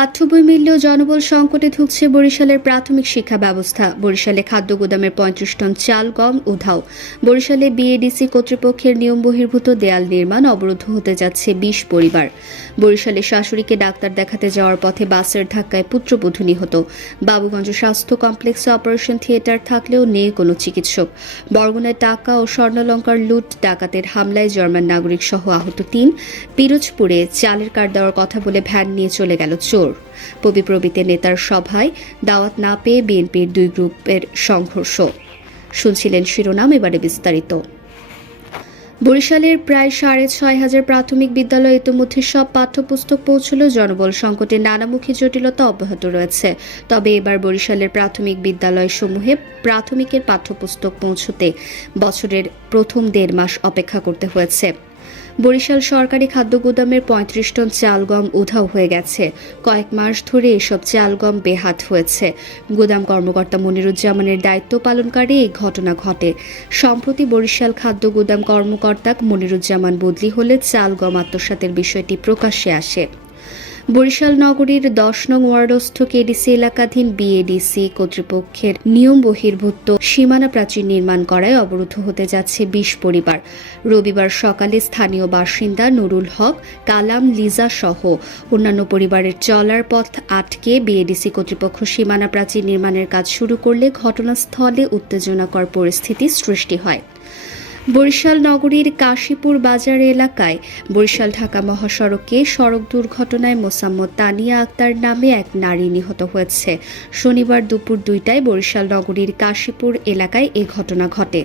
পাঠ্যবই মিললেও জনবল সংকটে ধুঁকছে বরিশালের প্রাথমিক শিক্ষা ব্যবস্থা। বরিশালে খাদ্য গুদামের ৩৫ টন চাল গম উধাও। বরিশালে বিএডিসি কর্তৃপক্ষের নিয়ম বহির্ভূত দেয়াল নির্মাণ অবরুদ্ধ হতে যাচ্ছে ২০ পরিবার। বরিশালে শাশুড়িকে ডাক্তার দেখাতে যাওয়ার পথে বাসের ধাক্কায় পুত্রবধূ নিহত। বাবুগঞ্জ স্বাস্থ্য কমপ্লেক্সে অপারেশন থিয়েটার থাকলেও নেই কোনো চিকিৎসক। বরগুনায় টাকা ও স্বর্ণালঙ্কার লুট, ডাকাতের হামলায় জার্মান নাগরিক সহ আহত ৩। পিরোজপুরে চালের কার্ড দেওয়ার কথা বলে ভ্যান নিয়ে চলে গেল চোর। প্রবীতে নেতার সভায় দাওয়াত না পেয়ে বিএনপির ২ গ্রুপের সংঘর্ষ। শুনছিলেন শিরোনাম, এবারে বিস্তারিত। বরিশালের প্রায় ৬,৫০০ প্রাথমিক বিদ্যালয়ে ইতিমধ্যে সব পাঠ্যপুস্তক পৌঁছলেও জনবল সংকটে নানামুখী জটিলতা অব্যাহত রয়েছে। তবে এবার বরিশালের প্রাথমিক বিদ্যালয়সমূহে প্রাথমিকের পাঠ্যপুস্তক পৌঁছতে বছরের প্রথম ১.৫ মাস অপেক্ষা করতে হয়েছে। বরিশাল সরকারি খাদ্য গুদামের ৩৫ টন চাল গম উধাও হয়ে গেছে। কয়েক মাস ধরে এসব চাল গম বেহাত হয়েছে। গুদাম কর্মকর্তা মনিরুজ্জামানের দায়িত্ব পালনকারী এই ঘটনা ঘটে। সম্প্রতি বরিশাল খাদ্য গুদাম কর্মকর্তা মনিরুজ্জামান বদলি হলে চাল গম আত্মসাতের বিষয়টি প্রকাশ্যে আসে। বরিশাল নগরীর ১০ নং ওয়ার্ডস্থ কেডিসি এলাকাধীন বিএডিসি কর্তৃপক্ষের নিয়ম বহির্ভূত সীমানা প্রাচীর নির্মাণ করায় অবরুদ্ধ হতে যাচ্ছে ২০ পরিবার। রবিবার সকালে স্থানীয় বাসিন্দা নুরুল হক, কালাম, লিজা সহ অন্যান্য পরিবারের চলার পথ আটকে বিএডিসি কর্তৃপক্ষ সীমানা প্রাচীর নির্মাণের কাজ শুরু করলে ঘটনাস্থলে উত্তেজনাকর পরিস্থিতি সৃষ্টি হয়। বরিশাল নগরীর কাশীপুর বাজার এলাকায় বরিশাল ঢাকা মহাসড়কে সড়ক দুর্ঘটনায় মোসাম্মদ তানিয়া আক্তার নামে এক নারী নিহত হয়েছে। শনিবার দুপুর ২টায় বরিশাল নগরীর কাশীপুর এলাকায় এ ঘটনা ঘটে।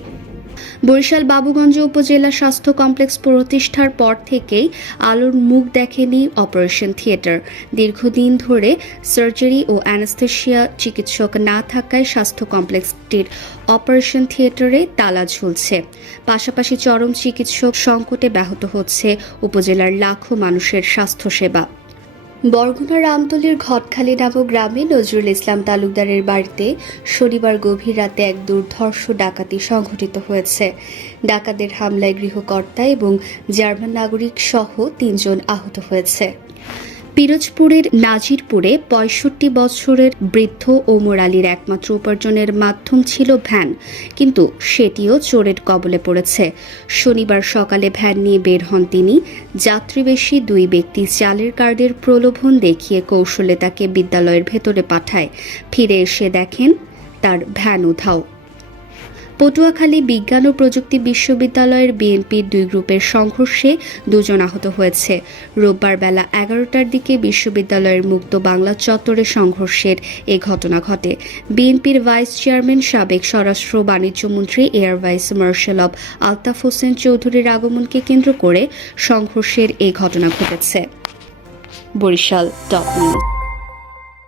বরিশাল বাবুগঞ্জ উপজেলা স্বাস্থ্য কমপ্লেক্স প্রতিষ্ঠার পর থেকেই আলোর মুখ দেখেনি অপারেশন থিয়েটার। দীর্ঘদিন ধরে সার্জারি ও অ্যানেস্থেশিয়া চিকিৎসক না থাকায় স্বাস্থ্য কমপ্লেক্সটির অপারেশন থিয়েটারে তালা ঝুলছে। পাশাপাশি চরম চিকিৎসক সংকটে ব্যাহত হচ্ছে উপজেলার লাখো মানুষের স্বাস্থ্যসেবা। বরগুনার আমতলীর ঘটখালি নামক গ্রামে নজরুল ইসলাম তালুকদারের বাড়িতে শনিবার গভীর রাতে এক দুর্ধর্ষ ডাকাতি সংঘটিত হয়েছে। ডাকাতদের হামলায় গৃহকর্তা এবং জার্মান নাগরিক সহ ৩ জন আহত হয়েছে। পিরোজপুরের নাজিরপুরে ৬৫ বছরের বৃদ্ধ ওমর আলীর একমাত্র উপার্জনের মাধ্যম ছিল ভ্যান, কিন্তু সেটিও চোরের কবলে পড়েছে। শনিবার সকালে ভ্যান নিয়ে বের হন তিনি। যাত্রীবেশী ২ ব্যক্তি চালের কার্ডের প্রলোভন দেখিয়ে কৌশলে তাকে বিদ্যালয়ের ভেতরে পাঠায়। ফিরে এসে দেখেন তার ভ্যান উধাও। পটুয়াখালী বিজ্ঞান ও প্রযুক্তি বিশ্ববিদ্যালয়ের বিএনপির ২ গ্রুপের সংঘর্ষে ২ জন আহত হয়েছে। রোববার বেলা ১১টার দিকে বিশ্ববিদ্যালয়ের মুক্ত বাংলা চত্বরে সংঘর্ষের এ ঘটনা ঘটে। বিএনপির ভাইস চেয়ারম্যান, সাবেক স্বরাষ্ট্র বাণিজ্যমন্ত্রী এয়ার ভাইস মার্শাল অব আলতাফ হোসেন চৌধুরীর আগমনকে কেন্দ্র করে সংঘর্ষের এ ঘটনা ঘটেছে। Barishal top news.